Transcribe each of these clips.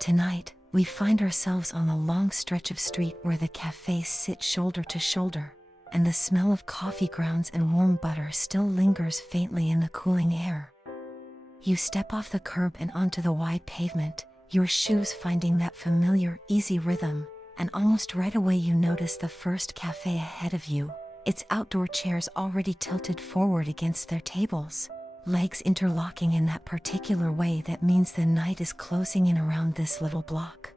Tonight, we find ourselves on a long stretch of street where the cafés sit shoulder to shoulder, and the smell of coffee grounds and warm butter still lingers faintly in the cooling air. You step off the curb and onto the wide pavement, your shoes finding that familiar, easy rhythm, and almost right away you notice the first café ahead of you, its outdoor chairs already tilted forward against their tables, legs interlocking in that particular way that means the night is closing in around this little block.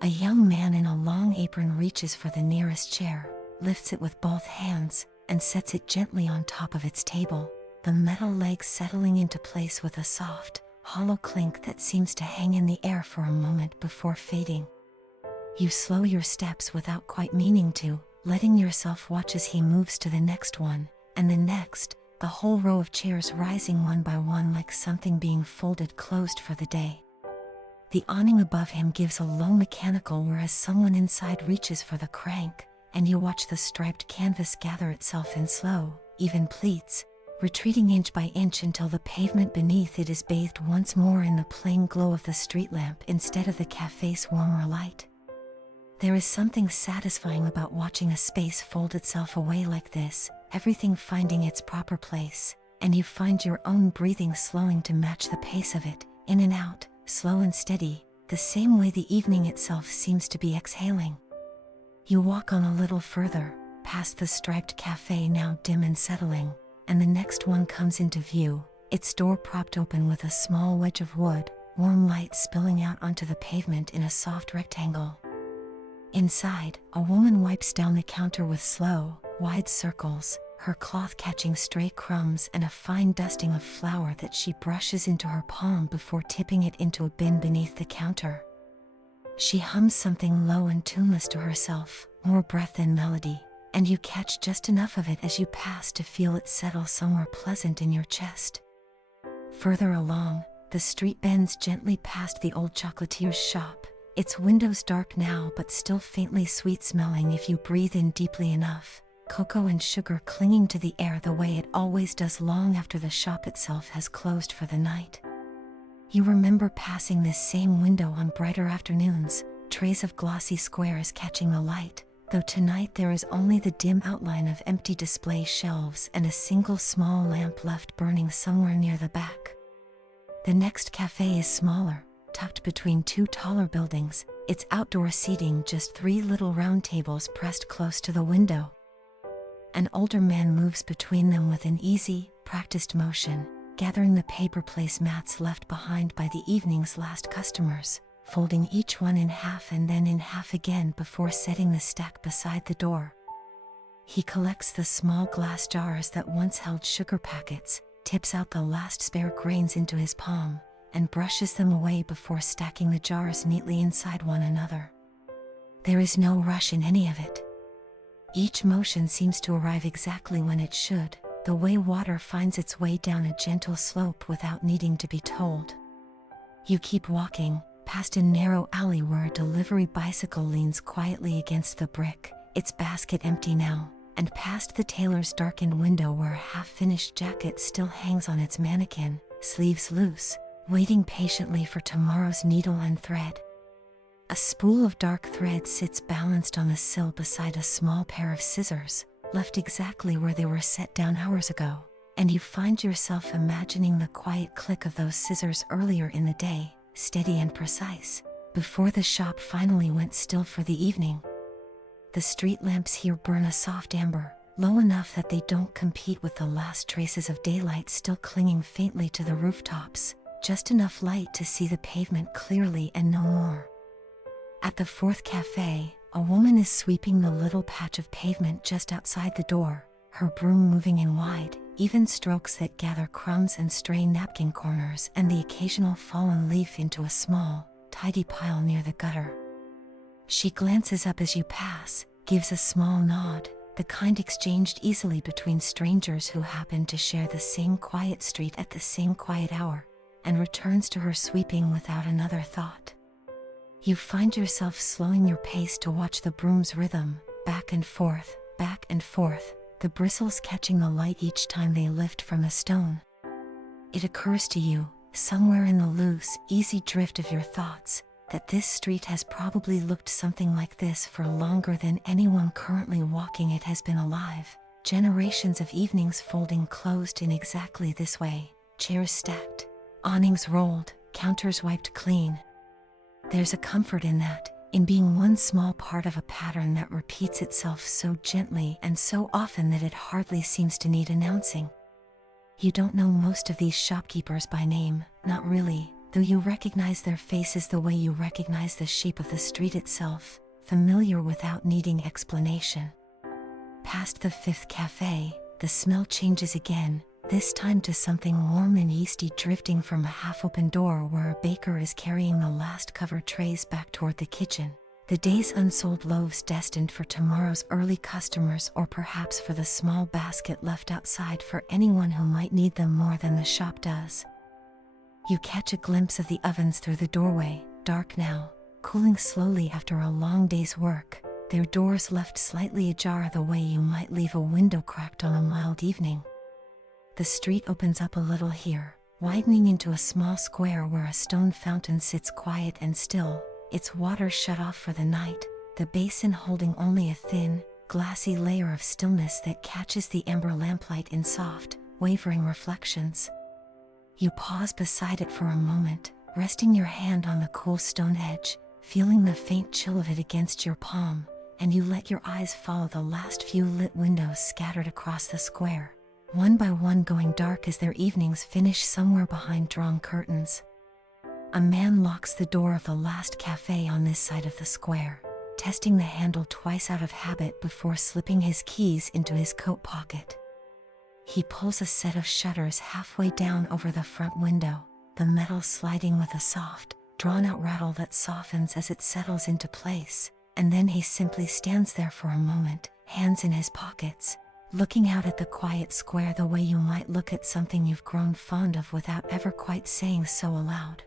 A young man in a long apron reaches for the nearest chair, lifts it with both hands, and sets it gently on top of its table, the metal legs settling into place with a soft, hollow clink that seems to hang in the air for a moment before fading. You slow your steps without quite meaning to, letting yourself watch as he moves to the next one, and the next, the whole row of chairs rising one by one like something being folded closed for the day. The awning above him gives a low mechanical whereas someone inside reaches for the crank, and you watch the striped canvas gather itself in slow, even pleats, retreating inch by inch until the pavement beneath it is bathed once more in the plain glow of the street lamp instead of the café's warmer light. There is something satisfying about watching a space fold itself away like this, everything finding its proper place, and you find your own breathing slowing to match the pace of it, in and out, slow and steady, the same way the evening itself seems to be exhaling. You walk on a little further, past the striped café now dim and settling, and the next one comes into view, its door propped open with a small wedge of wood, warm light spilling out onto the pavement in a soft rectangle. Inside, a woman wipes down the counter with slow, wide circles, her cloth catching stray crumbs and a fine dusting of flour that she brushes into her palm before tipping it into a bin beneath the counter. She hums something low and tuneless to herself, more breath than melody, and you catch just enough of it as you pass to feel it settle somewhere pleasant in your chest. Further along, the street bends gently past the old chocolatier's shop, its windows dark now but still faintly sweet smelling if you breathe in deeply enough, cocoa and sugar clinging to the air the way it always does long after the shop itself has closed for the night. You remember passing this same window on brighter afternoons, trays of glossy squares catching the light, though tonight there is only the dim outline of empty display shelves and a single small lamp left burning somewhere near the back. The next café is smaller, tucked between two taller buildings, its outdoor seating just 3 little round tables pressed close to the window. An older man moves between them with an easy, practiced motion, gathering the paper placemats left behind by the evening's last customers, folding each one in half and then in half again before setting the stack beside the door. He collects the small glass jars that once held sugar packets, tips out the last spare grains into his palm, and brushes them away before stacking the jars neatly inside one another. There is no rush in any of it. Each motion seems to arrive exactly when it should, the way water finds its way down a gentle slope without needing to be told. You keep walking, past a narrow alley where a delivery bicycle leans quietly against the brick, its basket empty now, and past the tailor's darkened window where a half-finished jacket still hangs on its mannequin, sleeves loose, waiting patiently for tomorrow's needle and thread. A spool of dark thread sits balanced on the sill beside a small pair of scissors, left exactly where they were set down hours ago, and you find yourself imagining the quiet click of those scissors earlier in the day, steady and precise, before the shop finally went still for the evening. The street lamps here burn a soft amber, low enough that they don't compete with the last traces of daylight still clinging faintly to the rooftops, just enough light to see the pavement clearly and no more. At the 4th café, a woman is sweeping the little patch of pavement just outside the door, her broom moving in wide, even strokes that gather crumbs and stray napkin corners and the occasional fallen leaf into a small, tidy pile near the gutter. She glances up as you pass, gives a small nod, the kind exchanged easily between strangers who happen to share the same quiet street at the same quiet hour, and returns to her sweeping without another thought. You find yourself slowing your pace to watch the broom's rhythm, back and forth, the bristles catching the light each time they lift from a stone. It occurs to you, somewhere in the loose, easy drift of your thoughts, that this street has probably looked something like this for longer than anyone currently walking it has been alive. Generations of evenings folding closed in exactly this way, chairs stacked, awnings rolled, counters wiped clean. There's a comfort in that, in being one small part of a pattern that repeats itself so gently and so often that it hardly seems to need announcing. You don't know most of these shopkeepers by name, not really, though you recognize their faces the way you recognize the shape of the street itself, familiar without needing explanation. Past the fifth cafe, the smell changes again, this time to something warm and yeasty drifting from a half-open door where a baker is carrying the last covered trays back toward the kitchen. The day's unsold loaves destined for tomorrow's early customers, or perhaps for the small basket left outside for anyone who might need them more than the shop does. You catch a glimpse of the ovens through the doorway, dark now, cooling slowly after a long day's work, their doors left slightly ajar the way you might leave a window cracked on a mild evening. The street opens up a little here, widening into a small square where a stone fountain sits quiet and still, its water shut off for the night, the basin holding only a thin, glassy layer of stillness that catches the amber lamplight in soft, wavering reflections. You pause beside it for a moment, resting your hand on the cool stone edge, feeling the faint chill of it against your palm, and you let your eyes follow the last few lit windows scattered across the square, one by one going dark as their evenings finish somewhere behind drawn curtains. A man locks the door of the last cafe on this side of the square, testing the handle twice out of habit before slipping his keys into his coat pocket. He pulls a set of shutters halfway down over the front window, the metal sliding with a soft, drawn-out rattle that softens as it settles into place, and then he simply stands there for a moment, hands in his pockets, looking out at the quiet square the way you might look at something you've grown fond of without ever quite saying so aloud.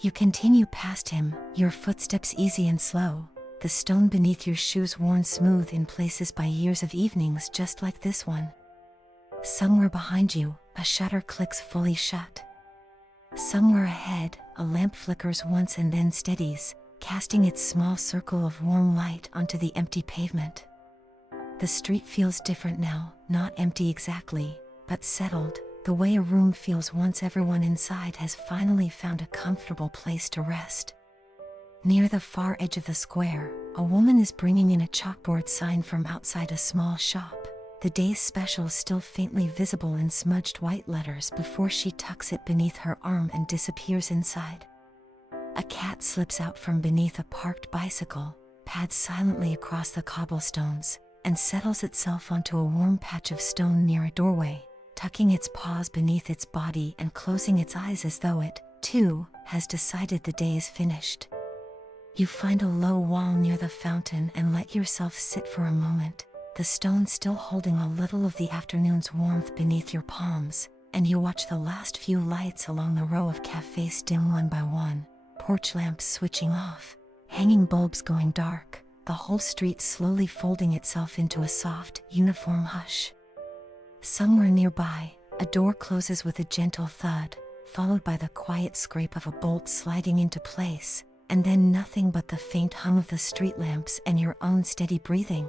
You continue past him, your footsteps easy and slow, the stone beneath your shoes worn smooth in places by years of evenings just like this one. Somewhere behind you, a shutter clicks fully shut. Somewhere ahead, a lamp flickers once and then steadies, casting its small circle of warm light onto the empty pavement. The street feels different now, not empty exactly, but settled, the way a room feels once everyone inside has finally found a comfortable place to rest. Near the far edge of the square, a woman is bringing in a chalkboard sign from outside a small shop, the day's special still faintly visible in smudged white letters before she tucks it beneath her arm and disappears inside. A cat slips out from beneath a parked bicycle, pads silently across the cobblestones, and settles itself onto a warm patch of stone near a doorway, tucking its paws beneath its body and closing its eyes as though it, too, has decided the day is finished. You find a low wall near the fountain and let yourself sit for a moment, the stone still holding a little of the afternoon's warmth beneath your palms, and you watch the last few lights along the row of cafés dim one by one, porch lamps switching off, hanging bulbs going dark, the whole street slowly folding itself into a soft, uniform hush. Somewhere nearby, a door closes with a gentle thud, followed by the quiet scrape of a bolt sliding into place, and then nothing but the faint hum of the street lamps and your own steady breathing.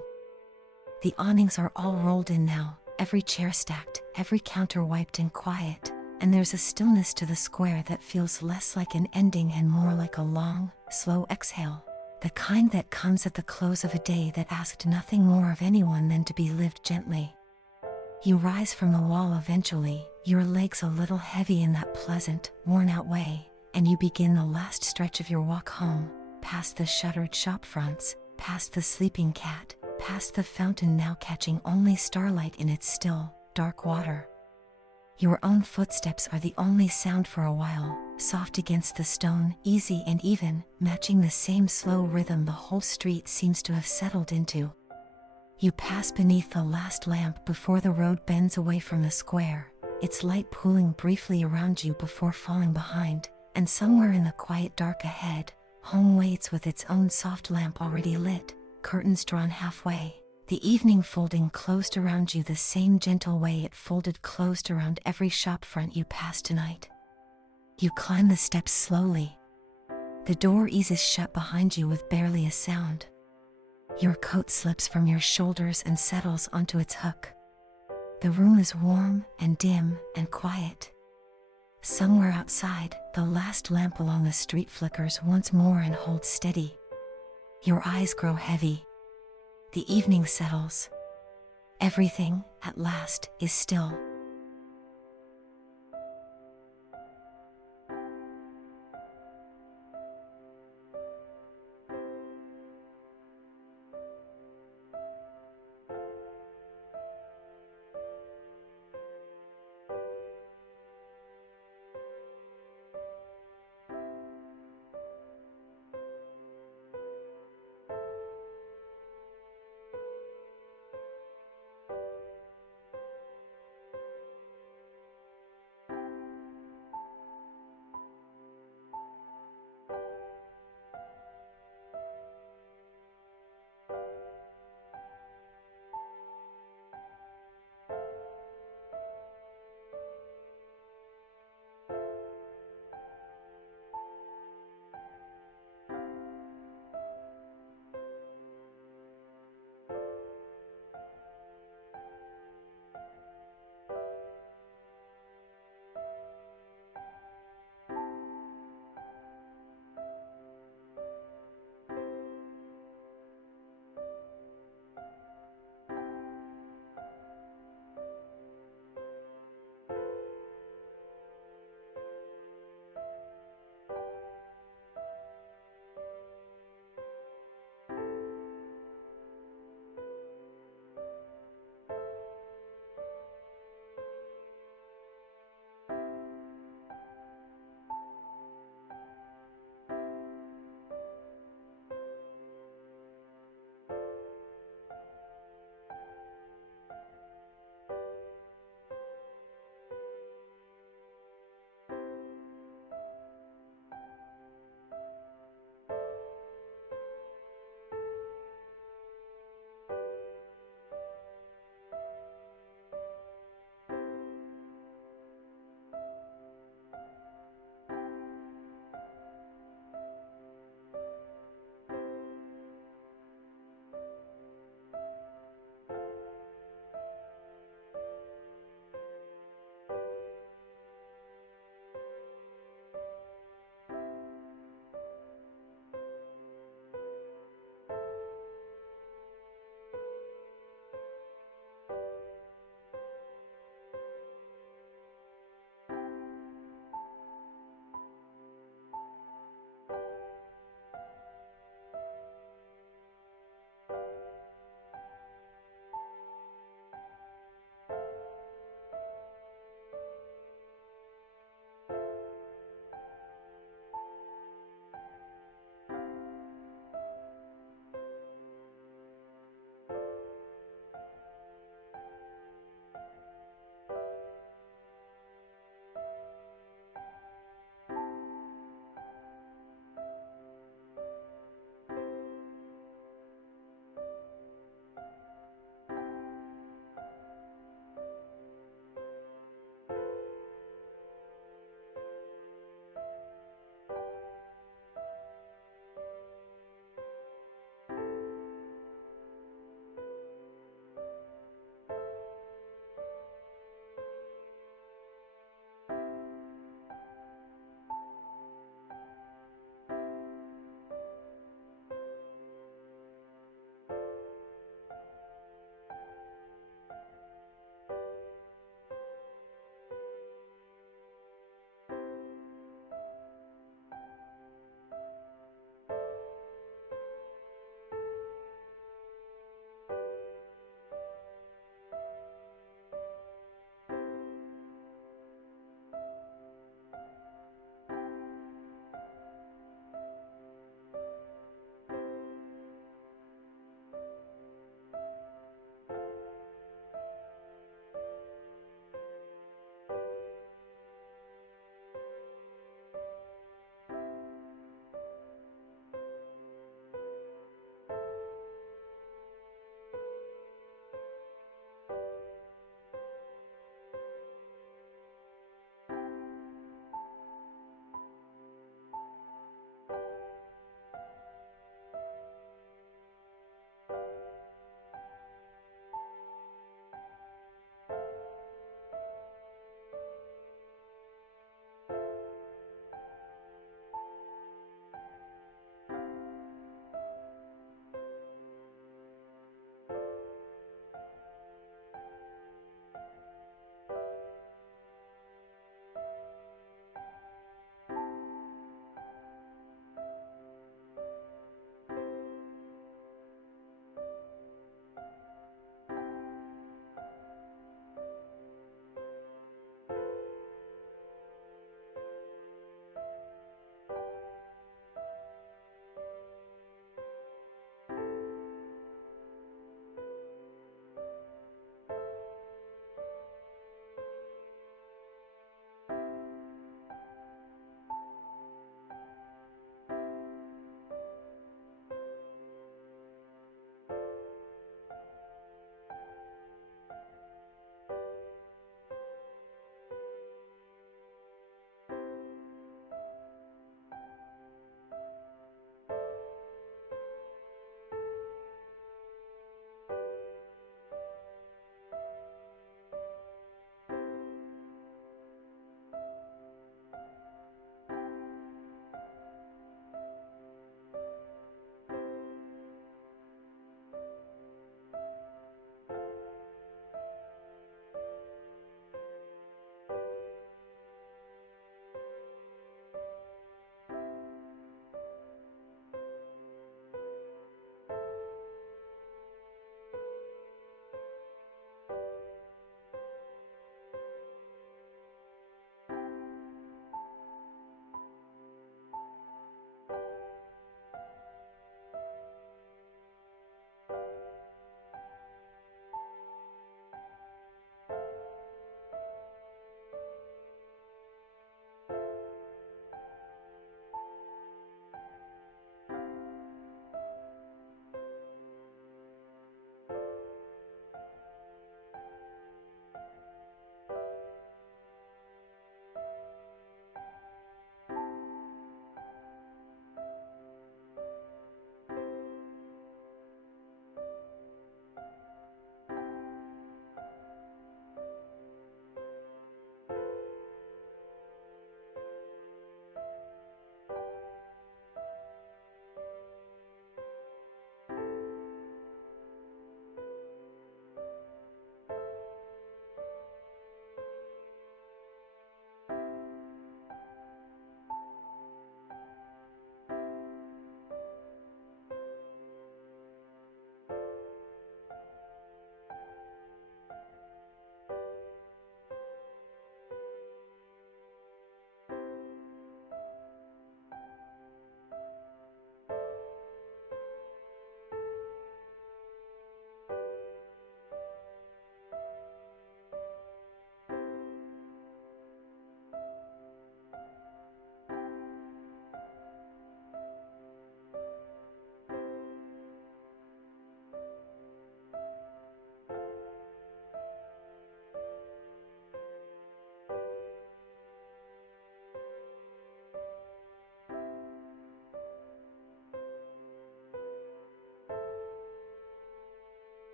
The awnings are all rolled in now, every chair stacked, every counter wiped and quiet, and there's a stillness to the square that feels less like an ending and more like a long, slow exhale, the kind that comes at the close of a day that asked nothing more of anyone than to be lived gently. You rise from the wall eventually, your legs a little heavy in that pleasant, worn-out way, and you begin the last stretch of your walk home, past the shuttered shop fronts, past the sleeping cat, past the fountain now catching only starlight in its still, dark water. Your own footsteps are the only sound for a while, soft against the stone, easy and even, matching the same slow rhythm the whole street seems to have settled into. You pass beneath the last lamp before the road bends away from the square, its light pooling briefly around you before falling behind, and somewhere in the quiet dark ahead, home waits with its own soft lamp already lit, curtains drawn halfway, the evening folding closed around you the same gentle way it folded closed around every shop front you passed tonight. You climb the steps slowly. The door eases shut behind you with barely a sound. Your coat slips from your shoulders and settles onto its hook. The room is warm and dim and quiet. Somewhere outside, the last lamp along the street flickers once more and holds steady. Your eyes grow heavy. The evening settles. Everything, at last, is still.